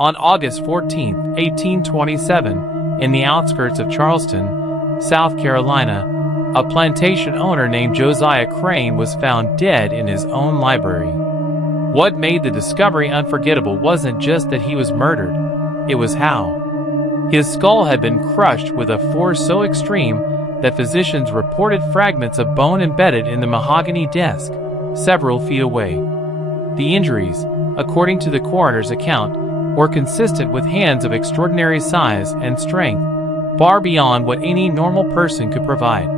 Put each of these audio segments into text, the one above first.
On August 14, 1827, in the outskirts of Charleston, South Carolina, a plantation owner named Josiah Crane was found dead in his own library. What made the discovery unforgettable wasn't just that he was murdered, it was how. His skull had been crushed with a force so extreme that physicians reported fragments of bone embedded in the mahogany desk, several feet away. The injuries, according to the coroner's account, were consistent with hands of extraordinary size and strength, far beyond what any normal person could provide.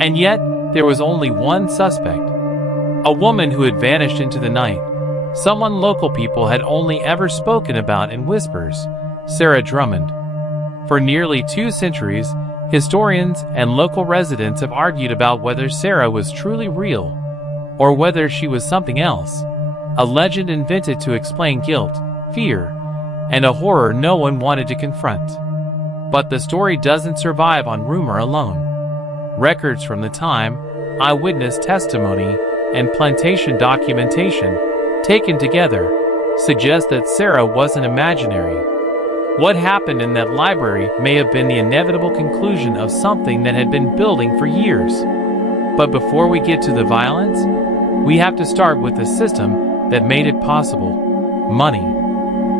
And yet, there was only one suspect. A woman who had vanished into the night, someone local people had only ever spoken about in whispers, Sarah Drummond. For nearly 2 centuries, historians and local residents have argued about whether Sarah was truly real, or whether she was something else, a legend invented to explain guilt, fear, and a horror no one wanted to confront. But the story doesn't survive on rumor alone. Records from the time, eyewitness testimony, and plantation documentation, taken together, suggest that Sarah wasn't imaginary. What happened in that library may have been the inevitable conclusion of something that had been building for years. But before we get to the violence, we have to start with the system that made it possible: money.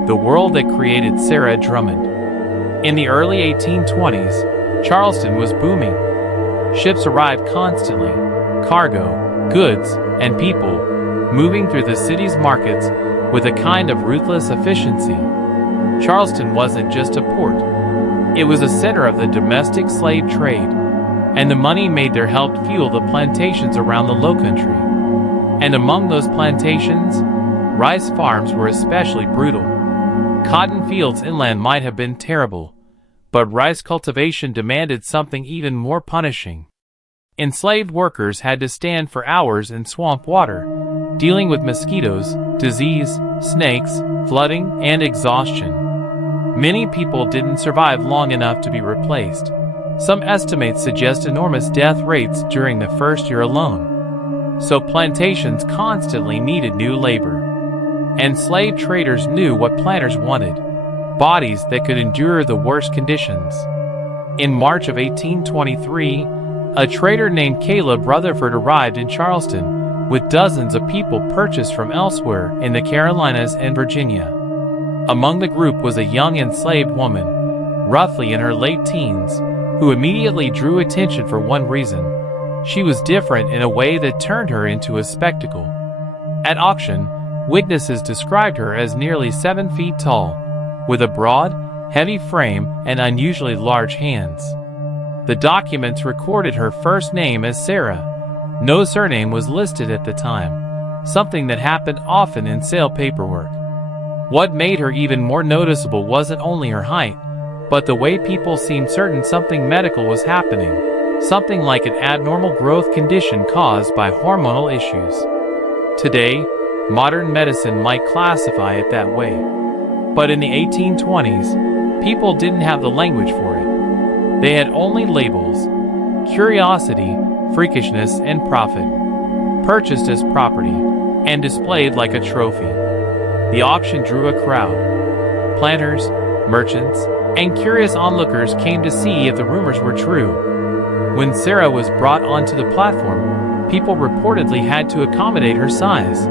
The world that created Sarah Drummond. In the early 1820s, Charleston was booming. Ships arrived constantly, cargo, goods, and people, moving through the city's markets with a kind of ruthless efficiency. Charleston wasn't just a port. It was a center of the domestic slave trade, and the money made there helped fuel the plantations around the Lowcountry. And among those plantations, rice farms were especially brutal. Cotton fields inland might have been terrible, but rice cultivation demanded something even more punishing. Enslaved workers had to stand for hours in swamp water, dealing with mosquitoes, disease, snakes, flooding, and exhaustion. Many people didn't survive long enough to be replaced. Some estimates suggest enormous death rates during the first year alone. So plantations constantly needed new labor. And slave traders knew what planters wanted: bodies that could endure the worst conditions. In March of 1823, a trader named Caleb Rutherford arrived in Charleston with dozens of people purchased from elsewhere in the Carolinas and Virginia. Among the group was a young enslaved woman, roughly in her late teens, who immediately drew attention for one reason: she was different in a way that turned her into a spectacle. At auction, witnesses described her as nearly 7 feet tall, with a broad, heavy frame and unusually large hands. The documents recorded her first name as Sarah. No surname was listed at the time, something that happened often in sale paperwork. What made her even more noticeable wasn't only her height, but the way people seemed certain something medical was happening, something like an abnormal growth condition caused by hormonal issues. Today, modern medicine might classify it that way. But in the 1820s, people didn't have the language for it. They had only labels: curiosity, freakishness, and profit, purchased as property, and displayed like a trophy. The auction drew a crowd. Planters, merchants, and curious onlookers came to see if the rumors were true. When Sarah was brought onto the platform, people reportedly had to accommodate her size.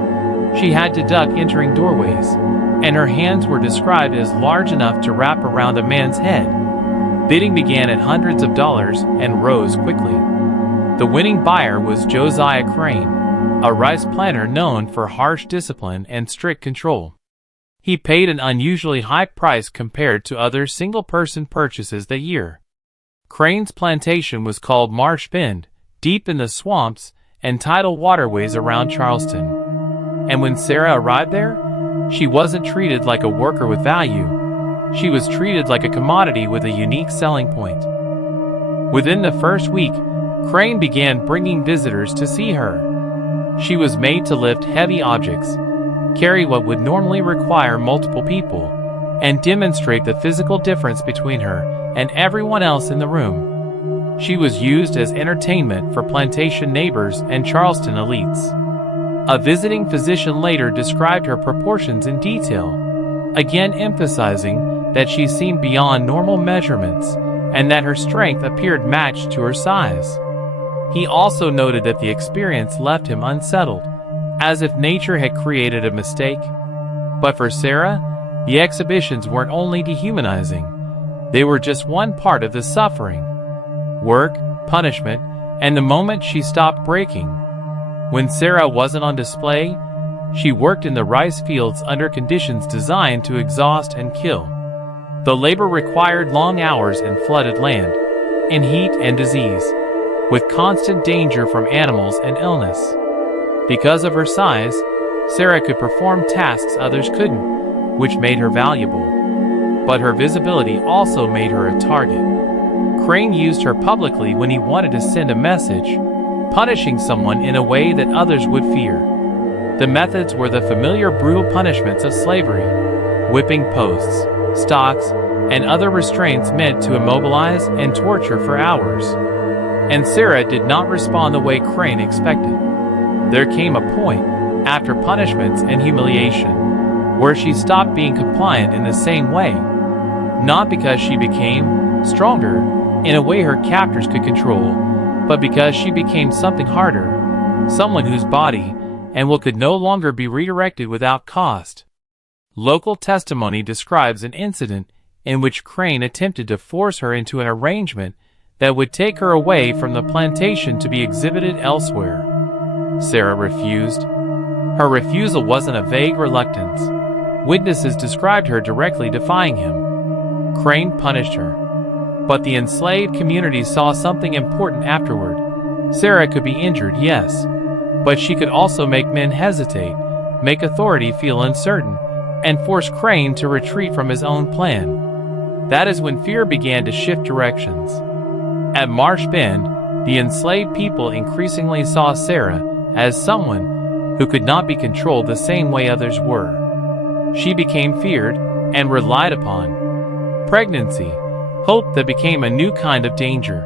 She had to duck entering doorways, and her hands were described as large enough to wrap around a man's head. Bidding began at hundreds of dollars and rose quickly. The winning buyer was Josiah Crane, a rice planter known for harsh discipline and strict control. He paid an unusually high price compared to other single-person purchases that year. Crane's plantation was called Marsh Bend, deep in the swamps and tidal waterways around Charleston. And when Sarah arrived there, she wasn't treated like a worker with value. She was treated like a commodity with a unique selling point. Within the first week, Crane began bringing visitors to see her. She was made to lift heavy objects, carry what would normally require multiple people, and demonstrate the physical difference between her and everyone else in the room. She was used as entertainment for plantation neighbors and Charleston elites. A visiting physician later described her proportions in detail. again emphasizing that she seemed beyond normal measurements and that her strength appeared matched to her size. He also noted that the experience left him unsettled, as if nature had created a mistake. But for Sarah, the exhibitions weren't only dehumanizing. They were just one part of the suffering. Work, punishment, and the moment she stopped breaking. When Sarah wasn't on display, she worked in the rice fields under conditions designed to exhaust and kill. The labor required long hours in flooded land, in heat and disease, with constant danger from animals and illness. Because of her size, Sarah could perform tasks others couldn't, which made her valuable. But her visibility also made her a target. Crane used her publicly when he wanted to send a message, punishing someone in a way that others would fear. The methods were the familiar brutal punishments of slavery: whipping posts, stocks, and other restraints meant to immobilize and torture for hours. And Sarah did not respond the way Crane expected. There came a point, after punishments and humiliation, where she stopped being compliant in the same way. Not because she became stronger, in a way her captors could control, but because she became something harder, someone whose body and will could no longer be redirected without cost. Local testimony describes an incident in which Crane attempted to force her into an arrangement that would take her away from the plantation to be exhibited elsewhere. Sarah refused. Her refusal wasn't a vague reluctance. Witnesses described her directly defying him. Crane punished her. But the enslaved community saw something important afterward. Sarah could be injured, yes, but she could also make men hesitate, make authority feel uncertain, and force Crane to retreat from his own plan. That is when fear began to shift directions. At Marsh Bend, the enslaved people increasingly saw Sarah as someone who could not be controlled the same way others were. She became feared and relied upon. Pregnancy, hope that became a new kind of danger.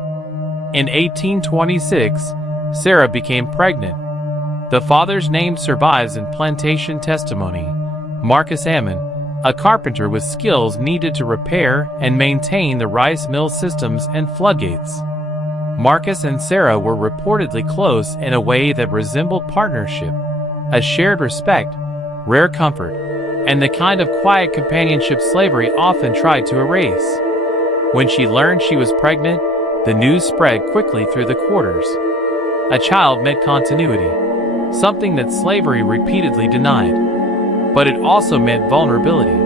In 1826, Sarah became pregnant. The father's name survives in plantation testimony: Marcus Ammon, a carpenter with skills needed to repair and maintain the rice mill systems and floodgates. Marcus and Sarah were reportedly close in a way that resembled partnership, a shared respect, rare comfort, and the kind of quiet companionship slavery often tried to erase. When she learned she was pregnant, the news spread quickly through the quarters. A child meant continuity, something that slavery repeatedly denied. But it also meant vulnerability.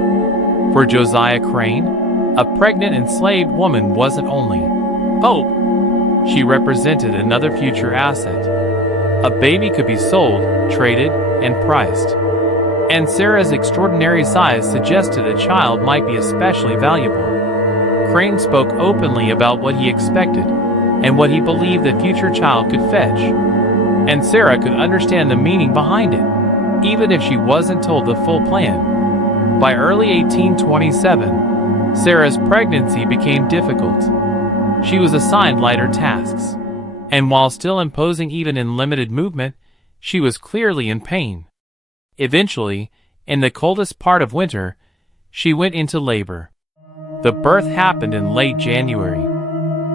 For Josiah Crane, a pregnant enslaved woman wasn't only hope. She represented another future asset. A baby could be sold, traded, and priced. And Sarah's extraordinary size suggested a child might be especially valuable. Crane spoke openly about what he expected and what he believed the future child could fetch. And Sarah could understand the meaning behind it, even if she wasn't told the full plan. By early 1827, Sarah's pregnancy became difficult. She was assigned lighter tasks, and while still imposing even in limited movement, she was clearly in pain. Eventually, in the coldest part of winter, she went into labor. The birth happened in late January.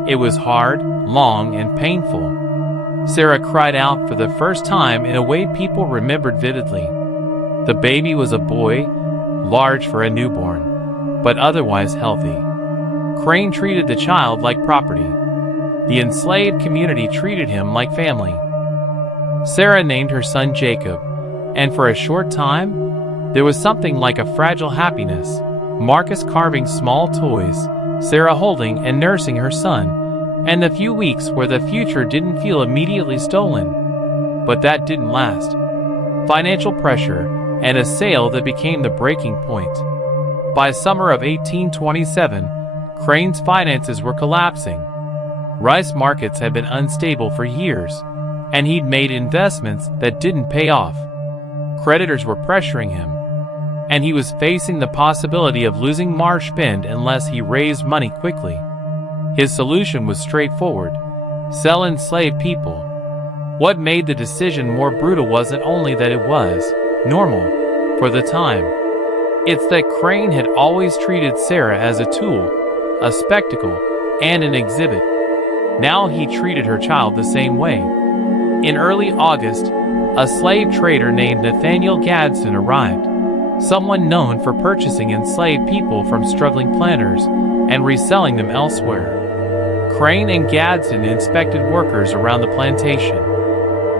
It was hard, long, and painful. Sarah cried out for the first time in a way people remembered vividly. The baby was a boy, large for a newborn, but otherwise healthy. Crane treated the child like property. The enslaved community treated him like family. Sarah named her son Jacob, and for a short time, there was something like a fragile happiness. Marcus carving small toys, Sarah holding and nursing her son, and the few weeks where the future didn't feel immediately stolen. But that didn't last. Financial pressure, and a sale that became the breaking point. By summer of 1827, Crane's finances were collapsing. Rice markets had been unstable for years, and he'd made investments that didn't pay off. Creditors were pressuring him, and he was facing the possibility of losing Marsh Bend unless he raised money quickly. His solution was straightforward: sell enslaved people. What made the decision more brutal wasn't only that it was normal for the time. It's that Crane had always treated Sarah as a tool, a spectacle, and an exhibit. Now he treated her child the same way. In early August, a slave trader named Nathaniel Gadsden arrived, someone known for purchasing enslaved people from struggling planters and reselling them elsewhere. Crane and Gadsden inspected workers around the plantation,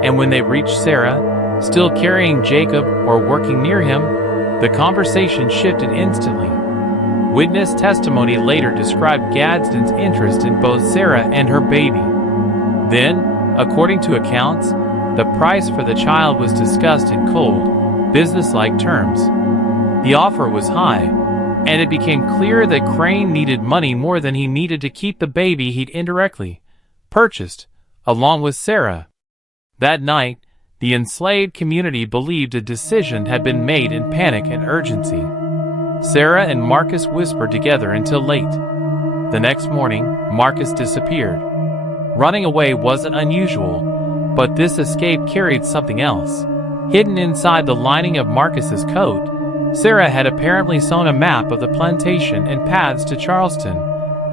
and when they reached Sarah, still carrying Jacob or working near him, the conversation shifted instantly. Witness testimony later described Gadsden's interest in both Sarah and her baby. Then, according to accounts, the price for the child was discussed in cold, businesslike terms. The offer was high, and it became clear that Crane needed money more than he needed to keep the baby he'd indirectly purchased, along with Sarah. That night, the enslaved community believed a decision had been made in panic and urgency. Sarah and Marcus whispered together until late. The next morning, Marcus disappeared. Running away wasn't unusual, but this escape carried something else. Hidden inside the lining of Marcus's coat, Sarah had apparently sewn a map of the plantation and paths to Charleston,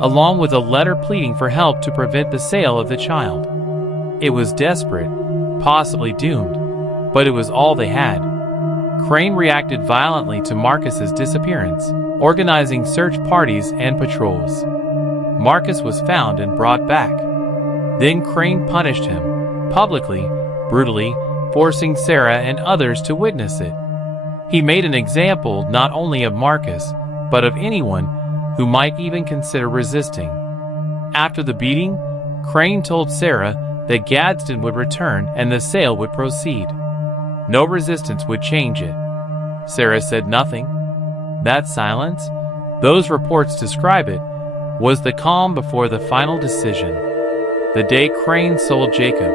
along with a letter pleading for help to prevent the sale of the child. It was desperate, possibly doomed, but it was all they had. Crane reacted violently to Marcus's disappearance, organizing search parties and patrols. Marcus was found and brought back. Then Crane punished him, publicly, brutally, forcing Sarah and others to witness it. He made an example not only of Marcus, but of anyone who might even consider resisting. After the beating, Crane told Sarah that Gadsden would return and the sale would proceed. No resistance would change it. Sarah said nothing. That silence, those reports describe it, was the calm before the final decision. The day Crane sold Jacob.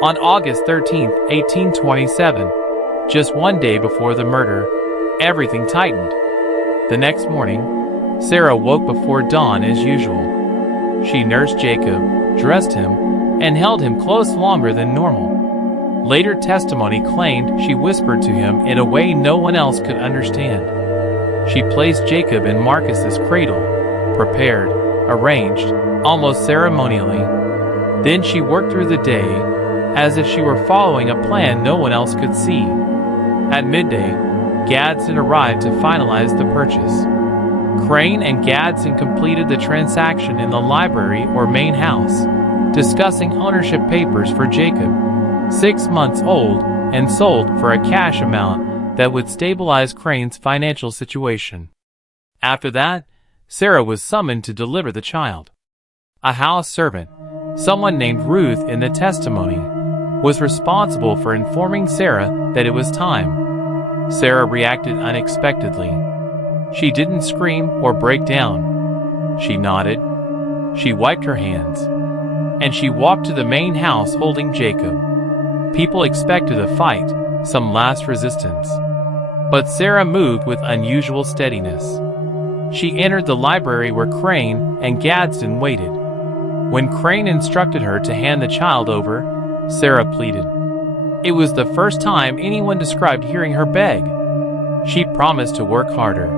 On August 13, 1827, just one day before the murder, everything tightened. The next morning, Sarah woke before dawn as usual. She nursed Jacob, dressed him, and held him close longer than normal. Later testimony claimed she whispered to him in a way no one else could understand. She placed Jacob in Marcus's cradle, prepared, arranged, almost ceremonially. Then she worked through the day as if she were following a plan no one else could see. At midday, Gadsden arrived to finalize the purchase. Crane and Gadsden completed the transaction in the library or main house, discussing ownership papers for Jacob, 6 months old, and sold for a cash amount that would stabilize Crane's financial situation. After that, Sarah was summoned to deliver the child. A house servant, someone named Ruth in the testimony, was responsible for informing Sarah that it was time. Sarah reacted unexpectedly. She didn't scream or break down. She nodded. She wiped her hands. And she walked to the main house holding Jacob. People expected a fight, some last resistance. But Sarah moved with unusual steadiness. She entered the library where Crane and Gadsden waited. When Crane instructed her to hand the child over, Sarah pleaded. It was the first time anyone described hearing her beg. She promised to work harder.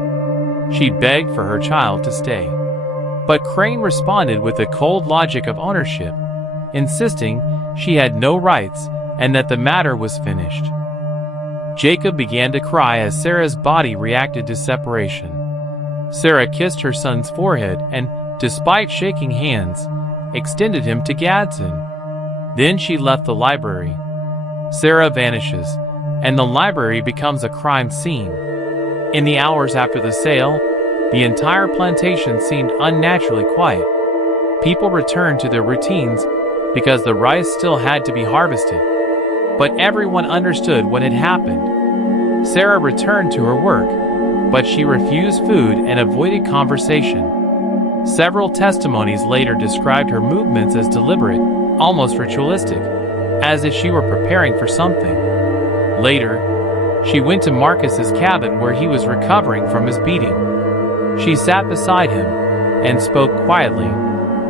She begged for her child to stay. But Crane responded with the cold logic of ownership, insisting she had no rights and that the matter was finished. Jacob began to cry as Sarah's body reacted to separation. Sarah kissed her son's forehead and, despite shaking hands, extended him to Gadsden. Then she left the library. Sarah vanishes, and the library becomes a crime scene. In the hours after the sale, the entire plantation seemed unnaturally quiet. People returned to their routines because the rice still had to be harvested. But everyone understood what had happened. Sarah returned to her work, but she refused food and avoided conversation. Several testimonies later described her movements as deliberate, almost ritualistic, as if she were preparing for something. Later, she went to Marcus's cabin where he was recovering from his beating. She sat beside him and spoke quietly,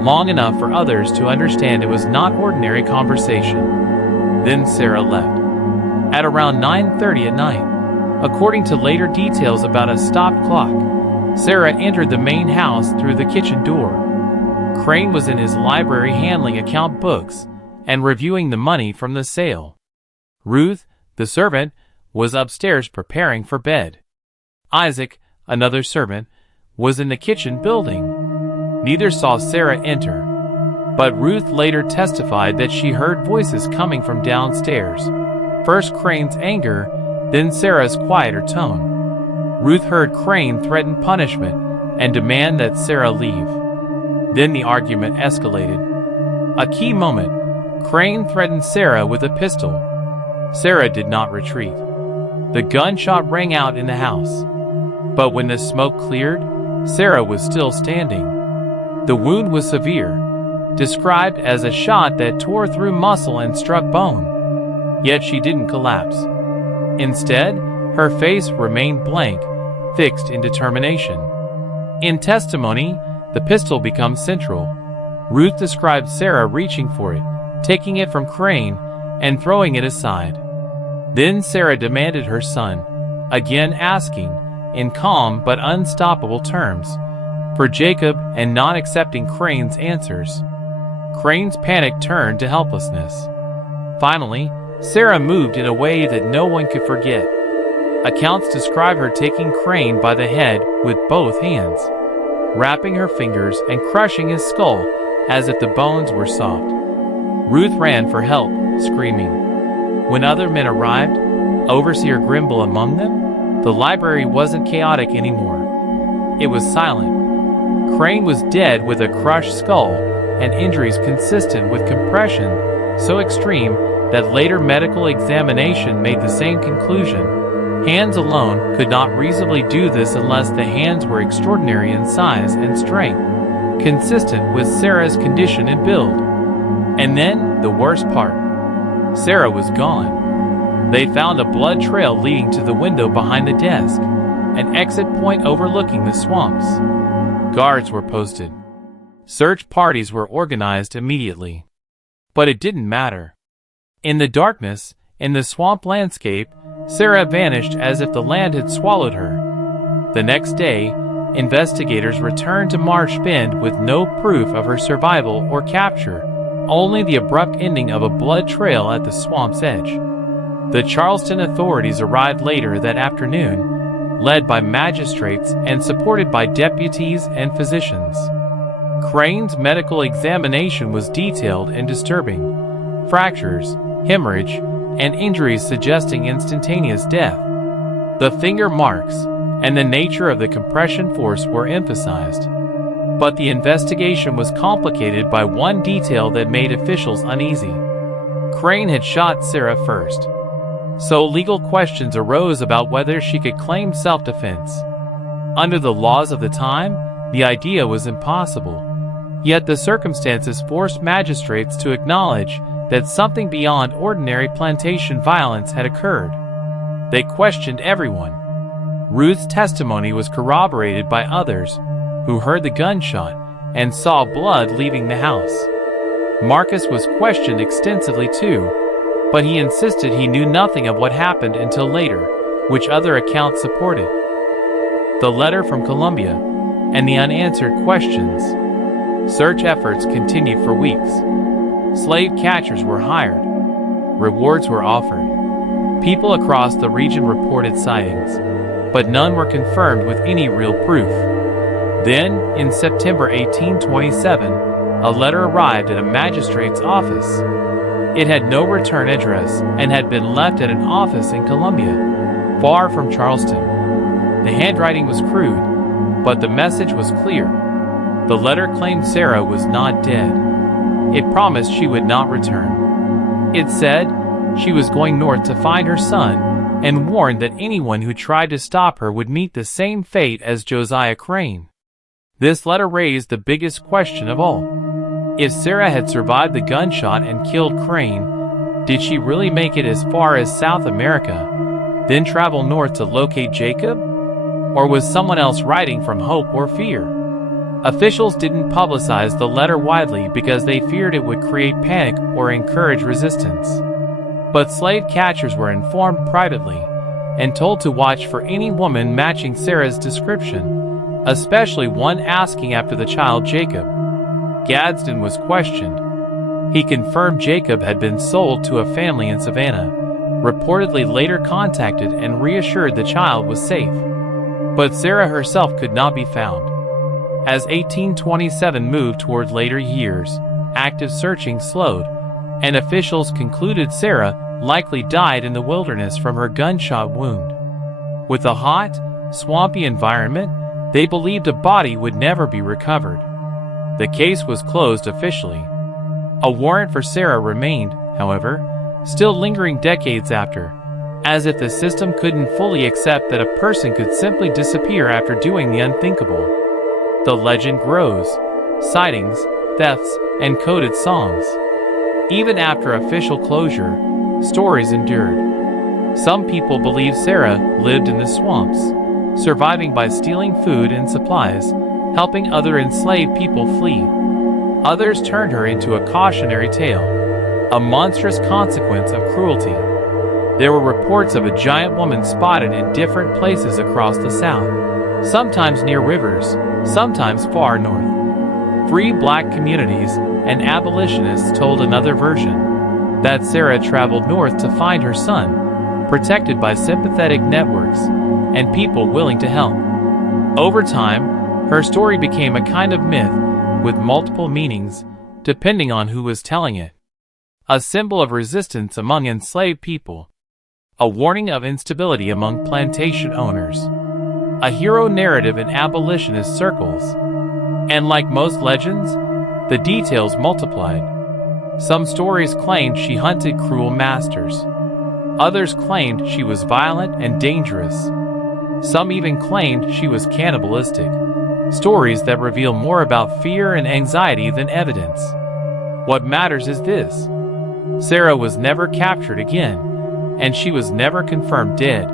long enough for others to understand it was not ordinary conversation. Then Sarah left. At around 9:30 at night, According to later details about a stopped clock, Sarah entered the main house through the kitchen door. Crane was in his library handling account books and reviewing the money from the sale. Ruth, the servant, was upstairs preparing for bed. Isaac, another servant, was in the kitchen building. Neither saw Sarah enter, but Ruth later testified that she heard voices coming from downstairs. First Crane's anger, then Sarah's quieter tone. Ruth heard Crane threaten punishment and demand that Sarah leave. Then the argument escalated. A key moment, Crane threatened Sarah with a pistol. Sarah did not retreat. The gunshot rang out in the house. But when the smoke cleared, Sarah was still standing. The wound was severe, described as a shot that tore through muscle and struck bone. Yet she didn't collapse. Instead, her face remained blank, fixed in determination. In testimony, the pistol becomes central. Ruth described Sarah reaching for it, taking it from Crane, and throwing it aside. Then Sarah demanded her son, again asking, in calm but unstoppable terms, for Jacob and not accepting Crane's answers. Crane's panic turned to helplessness. Finally, Sarah moved in a way that no one could forget. Accounts describe her taking Crane by the head with both hands, wrapping her fingers and crushing his skull as if the bones were soft. Ruth ran for help, screaming. When other men arrived, Overseer Grimble among them, the library wasn't chaotic anymore. It was silent. Crane was dead with a crushed skull and injuries consistent with compression so extreme that later medical examination made the same conclusion. Hands alone could not reasonably do this unless the hands were extraordinary in size and strength, consistent with Sarah's condition and build. And then, the worst part. Sarah was gone. They found a blood trail leading to the window behind the desk, an exit point overlooking the swamps. Guards were posted. Search parties were organized immediately. But it didn't matter. In the darkness, in the swamp landscape, Sarah vanished as if the land had swallowed her. The next day, investigators returned to Marsh Bend with no proof of her survival or capture, only the abrupt ending of a blood trail at the swamp's edge. The Charleston authorities arrived later that afternoon, led by magistrates and supported by deputies and physicians. Crane's medical examination was detailed and disturbing. Fractures, hemorrhage, and injuries suggesting instantaneous death. The finger marks and the nature of the compression force were emphasized. But the investigation was complicated by one detail that made officials uneasy. Crane had shot Sarah first. So legal questions arose about whether she could claim self-defense. Under the laws of the time, the idea was impossible. Yet the circumstances forced magistrates to acknowledge that something beyond ordinary plantation violence had occurred. They questioned everyone. Ruth's testimony was corroborated by others who heard the gunshot and saw blood leaving the house. Marcus was questioned extensively too, but he insisted he knew nothing of what happened until later, which other accounts supported. The letter from Columbia and the unanswered questions. Search efforts continued for weeks. Slave catchers were hired. Rewards were offered. People across the region reported sightings, but none were confirmed with any real proof. Then, in September 1827, a letter arrived at a magistrate's office. It had no return address and had been left at an office in Columbia, far from Charleston. The handwriting was crude, but the message was clear. The letter claimed Sarah was not dead. It promised she would not return. It said she was going north to find her son and warned that anyone who tried to stop her would meet the same fate as Josiah Crane. This letter raised the biggest question of all. If Sarah had survived the gunshot and killed Crane, did she really make it as far as South America, then travel north to locate Jacob? Or was someone else writing from hope or fear? Officials didn't publicize the letter widely because they feared it would create panic or encourage resistance. But slave catchers were informed privately, and told to watch for any woman matching Sarah's description, especially one asking after the child Jacob. Gadsden was questioned. He confirmed Jacob had been sold to a family in Savannah, reportedly later contacted and reassured the child was safe. But Sarah herself could not be found. As 1827 moved toward later years, active searching slowed, and officials concluded Sarah likely died in the wilderness from her gunshot wound. With a hot, swampy environment, they believed a body would never be recovered. The case was closed officially. A warrant for Sarah remained, however, still lingering decades after, as if the system couldn't fully accept that a person could simply disappear after doing the unthinkable. The legend grows: sightings, thefts, and coded songs. Even after official closure, stories endured. Some people believe Sarah lived in the swamps, surviving by stealing food and supplies, helping other enslaved people flee. Others turned her into a cautionary tale, a monstrous consequence of cruelty. There were reports of a giant woman spotted in different places across the South, sometimes near rivers, sometimes far north. Free black communities and abolitionists told another version, that Sarah traveled north to find her son, protected by sympathetic networks and people willing to help. Over time, her story became a kind of myth with multiple meanings, depending on who was telling it. A symbol of resistance among enslaved people, a warning of instability among plantation owners, a hero narrative in abolitionist circles. And like most legends, the details multiplied. Some stories claimed she hunted cruel masters. Others claimed she was violent and dangerous. Some even claimed she was cannibalistic. Stories that reveal more about fear and anxiety than evidence. What matters is this: Sarah was never captured again, and she was never confirmed dead.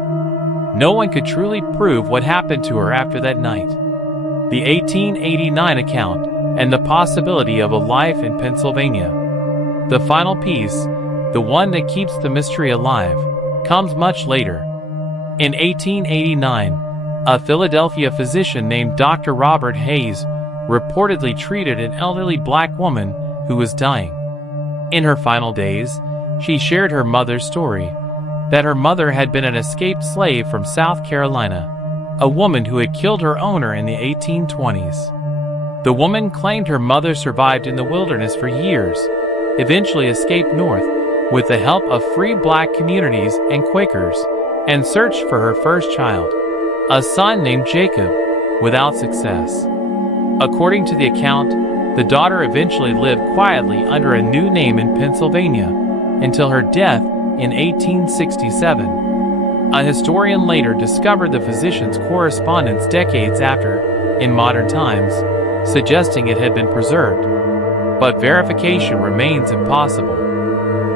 No one could truly prove what happened to her after that night. The 1889 account and the possibility of a life in Pennsylvania. The final piece, the one that keeps the mystery alive, comes much later. In 1889, a Philadelphia physician named Dr. Robert Hayes reportedly treated an elderly black woman who was dying. In her final days, she shared her mother's story, that her mother had been an escaped slave from South Carolina, a woman who had killed her owner in the 1820s. The woman claimed her mother survived in the wilderness for years, eventually escaped north with the help of free black communities and Quakers, and searched for her first child, a son named Jacob, without success. According to the account, the daughter eventually lived quietly under a new name in Pennsylvania until her death in 1867. A historian later discovered the physician's correspondence decades after, in modern times, suggesting it had been preserved. But verification remains impossible.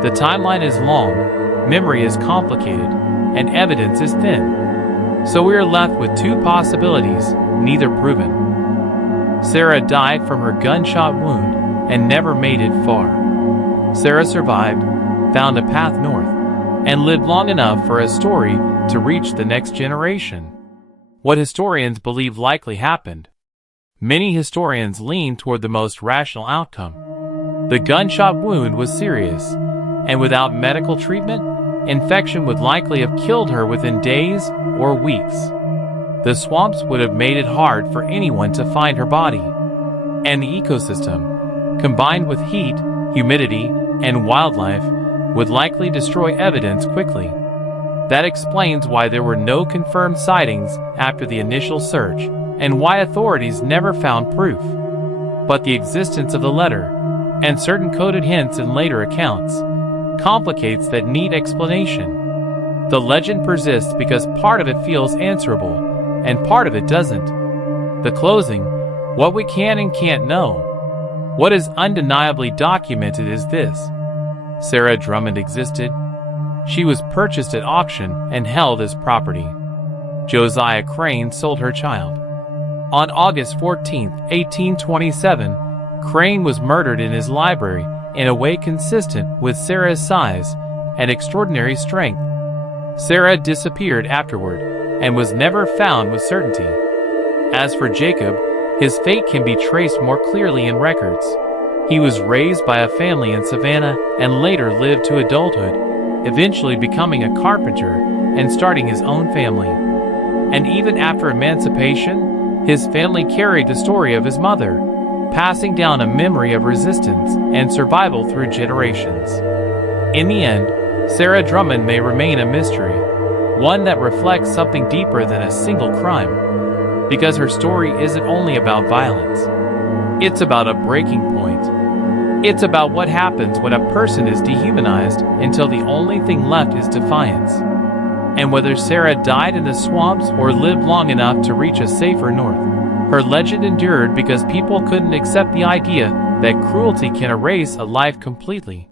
The timeline is long, memory is complicated, and evidence is thin. So we are left with two possibilities, neither proven. Sarah died from her gunshot wound and never made it far. Sarah survived, found a path north, and lived long enough for a story to reach the next generation. What historians believe likely happened. Many historians lean toward the most rational outcome. The gunshot wound was serious, and without medical treatment, infection would likely have killed her within days or weeks. The swamps would have made it hard for anyone to find her body. And the ecosystem, combined with heat, humidity, and wildlife, would likely destroy evidence quickly. That explains why there were no confirmed sightings after the initial search, and why authorities never found proof. But the existence of the letter, and certain coded hints in later accounts, complicates that neat explanation. The legend persists because part of it feels answerable, and part of it doesn't. The closing, what we can and can't know. What is undeniably documented is this: Sarah Drummond existed. She was purchased at auction and held as property. Josiah Crane sold her child. On August 14, 1827, Crane was murdered in his library in a way consistent with Sarah's size and extraordinary strength. Sarah disappeared afterward and was never found with certainty. As for Jacob, his fate can be traced more clearly in records. He was raised by a family in Savannah and later lived to adulthood, eventually becoming a carpenter and starting his own family. And even after emancipation, his family carried the story of his mother, passing down a memory of resistance and survival through generations. In the end, Sarah Drummond may remain a mystery, one that reflects something deeper than a single crime, because her story isn't only about violence. It's about a breaking point. It's about what happens when a person is dehumanized until the only thing left is defiance. And whether Sarah died in the swamps or lived long enough to reach a safer north, her legend endured because people couldn't accept the idea that cruelty can erase a life completely.